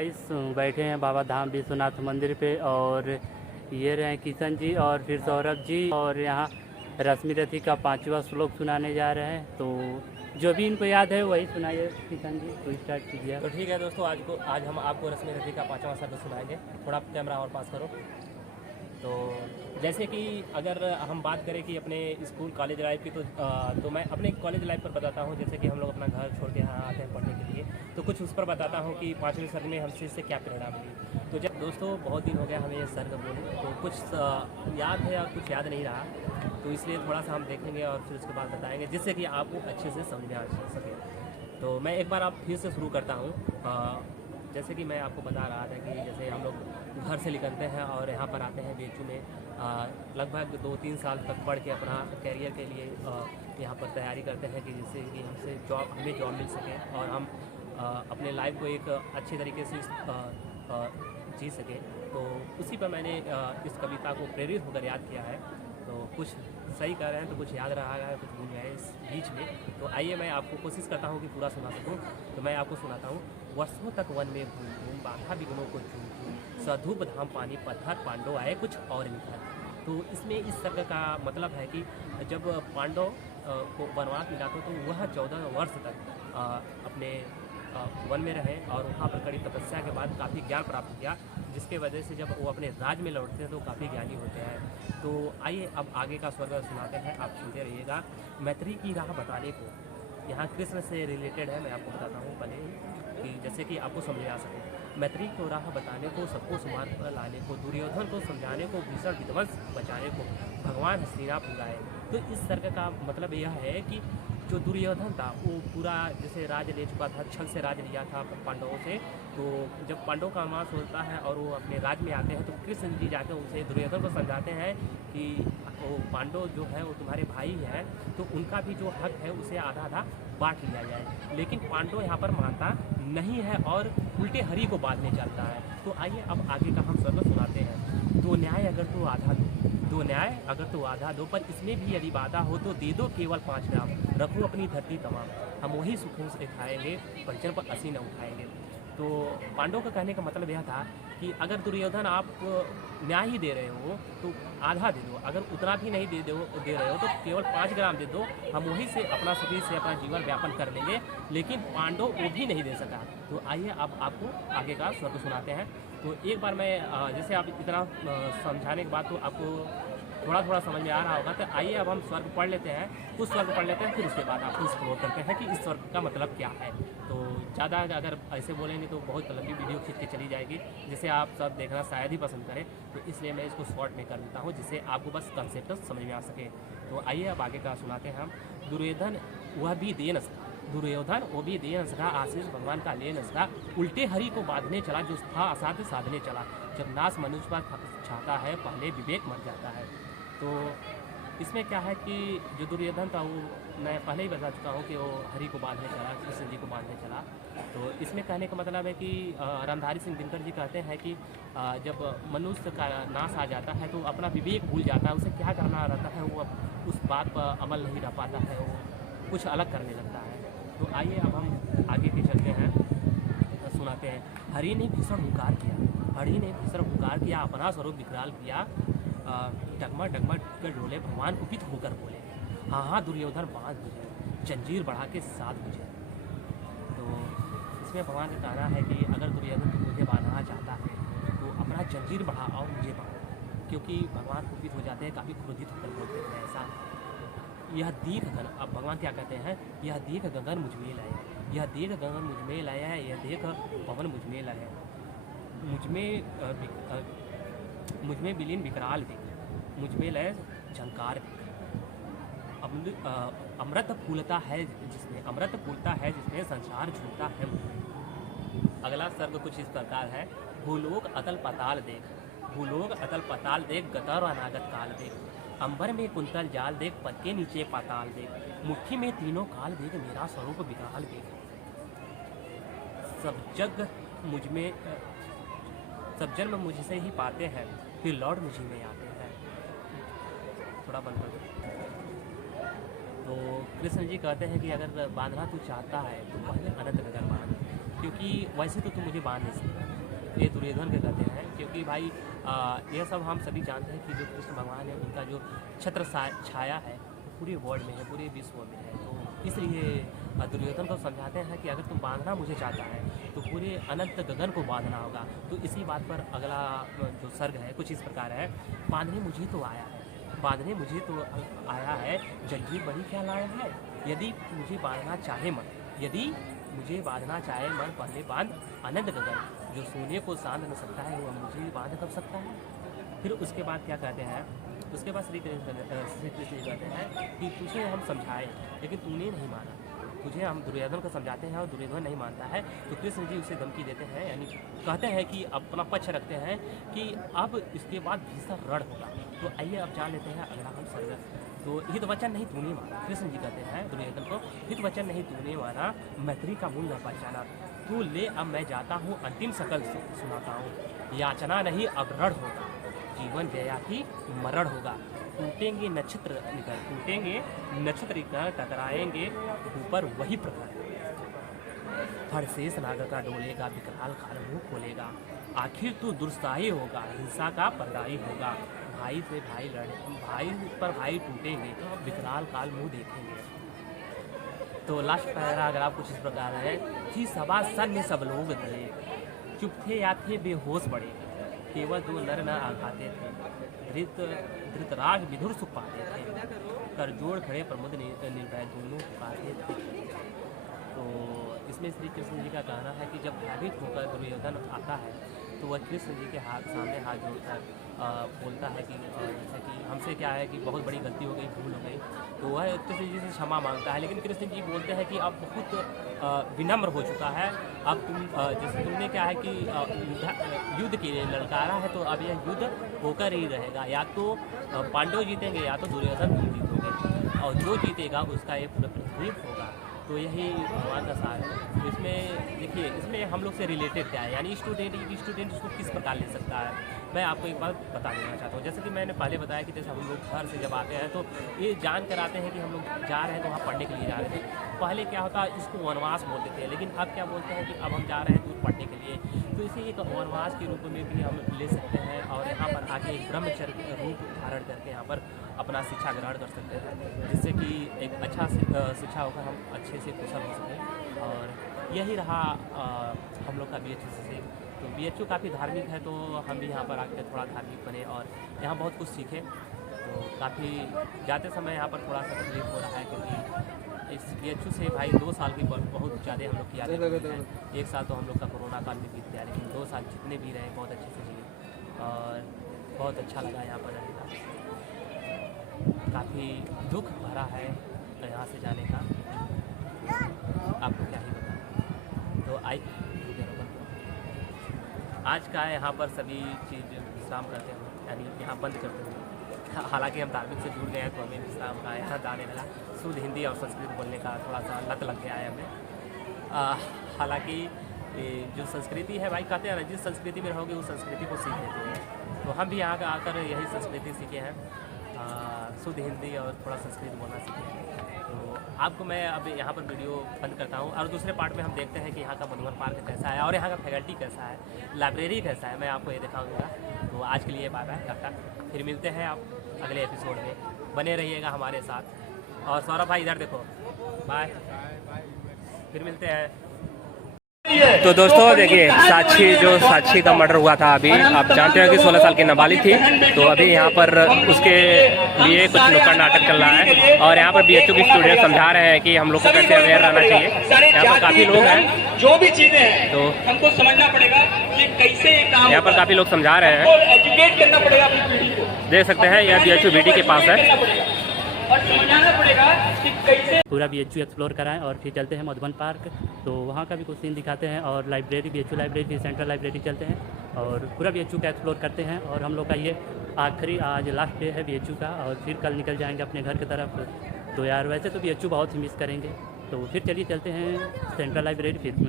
Guys बैठे हैं बाबा धाम विश्वनाथ मंदिर पे और ये रहे किशन जी और फिर सौरभ जी और यहाँ रश्मि रथी का 5वां श्लोक सुनाने जा रहे हैं। तो जो भी इनको याद है वही सुनाइए किशन जी, तो स्टार्ट कीजिए। तो ठीक है दोस्तों, आज हम आपको रश्मि रथी का 5वां शब्द सुनाएंगे। थोड़ा कैमरा और पास करो। तो जैसे कि अगर हम बात करें कि अपने स्कूल कॉलेज लाइफ की, तो मैं अपने कॉलेज लाइफ पर बताता हूँ। जैसे कि हम लोग अपना घर छोड़ के यहाँ आते हैं पढ़ने के लिए, तो कुछ उस पर बताता हूँ कि 5वीं सत्र में हमसे इससे क्या प्रेरणा मिली। तो जब दोस्तों बहुत दिन हो गया हमें ये सर का बोले, तो कुछ याद है और कुछ याद नहीं रहा, तो इसलिए थोड़ा सा हम देखेंगे और फिर उसके बाद बताएंगे, जिससे कि आपको अच्छे से समझ में आ सके। तो मैं एक बार आप फिर से शुरू करता हूँ। जैसे कि मैं आपको बता रहा था कि जैसे हम लोग घर से निकलते हैं और यहाँ पर आते हैं BHU में, लगभग 2-3 साल तक पढ़ के अपना कैरियर के लिए यहाँ पर तैयारी करते हैं कि जिससे कि हमें जॉब मिल सके और हम अपने लाइफ को एक अच्छे तरीके से जी सके। तो उसी पर मैंने इस कविता को प्रेरित होकर याद किया है। तो कुछ सही कर रहे हैं तो कुछ याद रहा है, कुछ भूल गए इस बीच में। तो आइए मैं आपको कोशिश करता हूँ कि पूरा सुना सकूँ। तो मैं आपको सुनाता हूँ। वर्षों तक वन में घूम घूम बाधा विघ्नों को चूम चूम, सधूप धाम पानी पत्थर पांडव आए कुछ और निकल। तो इसमें इस शब्द का मतलब है कि जब पांडव को वनवास मिला तो वह 14 वर्ष तक अपने वन में रहे और वहाँ पर कड़ी तपस्या के बाद काफ़ी ज्ञान प्राप्त किया, जिसके वजह से जब वो अपने राज में लौटते हैं तो काफ़ी ज्ञानी होते हैं। तो आइए अब आगे का स्वर्ग सुनाते हैं, आप सुनते रहिएगा। मैत्री की राह बताने को, यहाँ कृष्ण से रिलेटेड है, मैं आपको बताता हूँ पहले कि जैसे कि आपको समझ आ सके। मैत्री को राह बताने को, सबको समान पर लाने को, दुर्योधन को समझाने को, भीषण विध्वंस बचाने को, भगवान हस्तिनापुर आए। तो इस सर्ग का मतलब यह है कि जो दुर्योधन था वो पूरा जैसे राज ले चुका था, छल से राज लिया था पांडवों से। तो जब पांडवों का नाश होता है और वो अपने राज में आते हैं तो कृष्ण जी जाकर उनसे दुर्योधन को समझाते हैं कि वो पांडव जो है वो तुम्हारे भाई हैं, तो उनका भी जो हक है उसे आधा आधा बांट लिया जाए। लेकिन पांडव यहाँ पर मानता नहीं है और उल्टे हरि को बांधने चलता है। तो आइए अब आगे का हम स्वर्ग सुनाते हैं। दो न्याय अगर तो आधा दो न्याय अगर तो आधा दो, पर इसमें भी यदि बाधा हो तो दे दो केवल 5 ग्राम, रखो अपनी धरती तमाम, हम वही सुखों से खाएंगे, परिजन पर असी न उठाएंगे। तो पांडव का कहने का मतलब यह था कि अगर दुर्योधन आप न्याय ही दे रहे हो तो आधा दे दो, अगर उतना भी नहीं दे रहे हो तो केवल 5 ग्राम दे दो, हम वही से अपना सुखी से अपना जीवन व्यापन कर लेंगे। लेकिन पांडव वो भी नहीं दे सका। तो आइए अब आपको आगे का स्वर्ग सुनाते हैं। तो एक बार मैं जैसे आप इतना समझाने के बाद तो आपको थोड़ा थोड़ा समझ में आ रहा होगा। तो आइए अब हम स्वर्ग पढ़ लेते हैं, कुछ स्वर्ग पढ़ लेते हैं, फिर उसके बाद आपको एक्सप्लोर करते हैं कि इस स्वर्ग का मतलब क्या है। तो ज़्यादा अगर ऐसे बोलेंगे तो बहुत लंबी वीडियो खींच के चली जाएगी, जिसे आप सब देखना शायद ही पसंद करें। तो इसलिए मैं इसको शॉर्ट में कर देता हूँ, जिससे आपको बस कंसेप्ट समझ में आ सके। तो आइए अब आगे का सुनाते हैं हम। दुर्योधन वह भी दे न सका, दुर्योधन वो भी दे न सका, आशीष भगवान का ले न सका, उल्टे हरि को बांधने चला, जो था असाध्य साधने चला। जब नाश मनुष्य पर छाता है पहले विवेक मर जाता है। तो इसमें क्या है कि जो दुर्योधन था वो मैं पहले ही बता चुका हूँ कि वो हरि को बांधने चला, कृष्ण जी को बांधने चला। तो इसमें कहने का मतलब है कि रामधारी सिंह दिनकर जी कहते हैं कि जब मनुष्य का नाश आ जाता है तो अपना विवेक भूल जाता है, उसे क्या करना रहता है वो उस बात पर अमल नहीं रह पाता है, वो कुछ अलग करने लगता है। तो आइए अब हम आगे के चलते हैं, सुनाते हैं। हरि ने भीषण हुंकार किया, हरि ने भीषण हुंकार किया, अपना स्वरूप विकराल किया, डगमग डगमग कर डोले, भगवान कुपित होकर बोले, हाँ हाँ दुर्योधन बांध मुझे, जंजीर बढ़ा के साथ मुझे। तो इसमें भगवान का कहना है कि अगर दुर्योधन तुम मुझे बांधना चाहता है तो अपना जंजीर बढ़ा और मुझे बांधो, क्योंकि भगवान कुपित हो जाते हैं, काफ़ी क्रोधित होकर बोलते हैं ऐसा। यह देख गगन, अब भगवान क्या कहते हैं, यह देख गगन मुझ में लाया, यह देख गगन मुझ में लाया है, यह देख पवन मुझ में लाया, मुझ में विलीन विकराल देख, मुझ में लय झंकार देख। अमृत फूलता है जिसमें, अमृत फूलता है जिसमें संसार झूलता है। अगला सर्ग कुछ इस प्रकार है। भूलोक अतल पाताल देख, भूलोक अतल पाताल देख, गतर अनागत काल देख, अंबर में कुंतल जाल देख, पद के नीचे पाताल देख, मुट्ठी में तीनों काल देख, मेरा स्वरूप विकराल देख। सब जग मुझ में, सब जन्म मुझसे ही पाते हैं, फिर लौट मुझी में आते हैं। थोड़ा बंद कर दो। तो कृष्ण जी कहते हैं कि अगर बांधना तू चाहता है तो पहले अनंत गगन बांध, क्योंकि वैसे तो तुम मुझे बांध नहीं सकते, ये दुर्योधन के कहते हैं। क्योंकि भाई यह सब हम सभी जानते हैं कि जो कृष्ण भगवान है उनका जो छत्र छाया है पूरे वर्ल्ड में है, पूरे विश्व में है। तो इसलिए दुर्योधन को समझाते हैं कि अगर तुम बांधना मुझे चाहता है तो पूरे अनंत गगन को बांधना होगा। तो इसी बात पर अगला जो सर्ग है कुछ इस प्रकार है। बांधने मुझे तो आया है, बांधने मुझे तो आया है, जंजीर बड़ी क्या लाया है। यदि मुझे बांधना चाहे मन, यदि मुझे बांधना चाहे मन, पहले बांध अनंत गगन। जो सोने को सांध न सकता है वह मुझे बांध कब सकता है। फिर उसके बाद क्या कहते हैं, उसके बाद श्री कृष्ण कहते हैं कि तुझे हम समझाए लेकिन तूने नहीं माना। तुझे हम दुर्योधन को समझाते हैं और दुर्योधन नहीं मानता है, तो कृष्ण जी उसे धमकी देते हैं, यानी कहते हैं कि अपना पक्ष रखते हैं कि अब इसके बाद भीषण रण होगा। तो आइए अब जान लेते हैं अगला हम सर्ग। तो हित वचन नहीं तूने माना, कृष्ण जी कहते हैं दुर्योधन को, हित वचन नहीं तूने माना, मैत्री का मूल न पहचाना। तू ले अब मैं जाता हूँ, अंतिम सकल सुनाता हूँ। याचना नहीं अब रण होगा, जीवन जया की मरण होगा। टूटेंगे नक्षत्र निकल, टूटेंगे नक्षत्र निकल, टकराएंगे ऊपर वही प्रकार। फरशेष नाग का डोलेगा, विकराल काल मुँह खोलेगा। आखिर तू दुर्साही होगा, हिंसा का पर्दाई होगा। भाई से भाई लड़े, भाई पर भाई टूटेंगे, विकराल काल मुँह देखेंगे। तो लास्ट पैराग्राफ कुछ इस प्रकार है कि सभा सन्य सब लोग थे, चुप थे या थे बेहोश बड़े, केवल दो नर न आघाते थे। धृतराज विधुर सुख पाते थे, कर जोड़ खड़े प्रमुद निर्भय दोनों पुकारते थे। तो इसमें श्री कृष्ण जी का कहना है कि जब भयभीत होकर दुर्योधन आता है तो वह कृष्ण जी के सामने हाथ जोड़कर बोलता है कि जैसे कि हमसे क्या है कि बहुत बड़ी गलती हो गई, भूल हो गई। तो वह कृष्ण जी से क्षमा मांगता है, लेकिन कृष्ण जी बोलते हैं कि अब बहुत विनम्र हो चुका है। अब तुम जैसे तुमने क्या है कि युद्ध के लिए ललकारा है, तो अब यह युद्ध होकर ही रहेगा। या तो पांडव जीतेंगे या तो दुर्योधन तुम जीतोगे, और जो जीतेगा उसका ये पूरा पृथ्वी होगा। तो यही भगवान का सार है। तो इसमें देखिए, इसमें हम लोग से रिलेटेड क्या है, यानी स्टूडेंट इसको किस प्रकार ले सकता है। मैं आपको एक बात बता देना चाहता हूँ, जैसे कि मैंने पहले बताया कि जैसे हम लोग घर से जब आते हैं तो ये जान कर आते हैं कि हम लोग जा रहे हैं तो वहाँ पढ़ने के लिए जा रहे थे। पहले क्या होता है, इसको वनवास बोलते थे, लेकिन अब क्या बोलते हैं कि अब हम जा रहे हैं दूर पढ़ने के लिए। तो इसे एक वनवास के रूप में भी हम ले सकते हैं, और यहाँ पर आके एक ब्रह्मचर्य रूप धारण करके यहाँ पर अपना शिक्षा ग्रहण कर सकते हैं, जिससे कि एक अच्छा शिक्षा होकर हम अच्छे से कुशल हो सकें। और यही रहा हम लोग का BHU से। तो BHU काफ़ी धार्मिक है, तो हम भी यहाँ पर आकर थोड़ा धार्मिक बने और यहाँ बहुत कुछ सीखें। तो काफ़ी जाते समय यहाँ पर थोड़ा सा तकलीफ हो रहा है, क्योंकि इस BHU से भाई 2 साल की बहुत ज़्यादा हम लोग की यादें हैं। 1 साल तो हम लोग का कोरोना काल में बीत गया, लेकिन 2 साल जितने भी रहे बहुत अच्छे से जिए और बहुत अच्छा लगा यहाँ पर रहने का। काफ़ी दुख भरा है यहाँ से जाने का, आपको क्या ही बताएं। तो आज का यहाँ पर सभी चीज़ विश्राम करते हैं, यानी यहाँ बंद करते हैं। हालांकि हम धार्मिक से जुड़ गए हैं तो हमें विश्राम का यहाँ जाने लगा। शुद्ध हिंदी और संस्कृत बोलने का थोड़ा सा लत लग गया है हमें। हालांकि जो संस्कृति है भाई, कहते हैं ना, जिस संस्कृति में रहोगे उस संस्कृति को सीख लेते हैं। तो हम भी यहाँ आकर यही संस्कृति सीखे हैं, शुद्ध हिंदी और थोड़ा संस्कृत बोलना सीखे हैं। तो आपको मैं अब यहाँ पर वीडियो बंद करता हूँ, और दूसरे पार्ट में हम देखते हैं कि यहाँ का मधुबन पार्क कैसा है और यहाँ का फैकल्टी कैसा है, लाइब्रेरी कैसा है, मैं आपको ये दिखाऊंगा। तो आज के लिए बाय बाय, टाटा। फिर मिलते हैं आप अगले एपिसोड में, बने रहिएगा हमारे साथ। और सौरभ भाई इधर देखो, बाय, फिर मिलते हैं। तो दोस्तों देखिए, साक्षी का मर्डर हुआ था अभी। आप जानते हैं कि 16 साल की नाबालिग थी, तो अभी यहाँ पर उसके लिए कुछ नुक्कड़ नाटक चल रहा है, और यहाँ पर BHU के स्टूडेंट समझा रहे हैं कि हम लोग को कैसे अवेयर रहना चाहिए। यहाँ पर काफ़ी लोग हैं, जो भी चीजें हैं तो हमको समझना पड़ेगा कि कैसे काम यहाँ पर काफ़ी लोग समझा रहे हैं, एजुकेट करना पड़ेगा अपनी पीढ़ी को। देख सकते हैं यह BHU BD के पास है, और समझाना पड़ेगा कि कैसे पूरा BHU एक्सप्लोर कराएं। और फिर चलते हैं मधुबन पार्क, तो वहाँ का भी कुछ सीन दिखाते हैं, और library BHU library, central library चलते हैं और पूरा BHU का एक्सप्लोर करते हैं। और हम लोग का ये आखिरी आज लास्ट डे है BHU का, और फिर कल निकल जाएंगे अपने घर की तरफ। तो यार वैसे तो BHU बहुत ही मिस करेंगे, तो फिर चलिए चलते हैं सेंट्रल लाइब्रेरी फिर।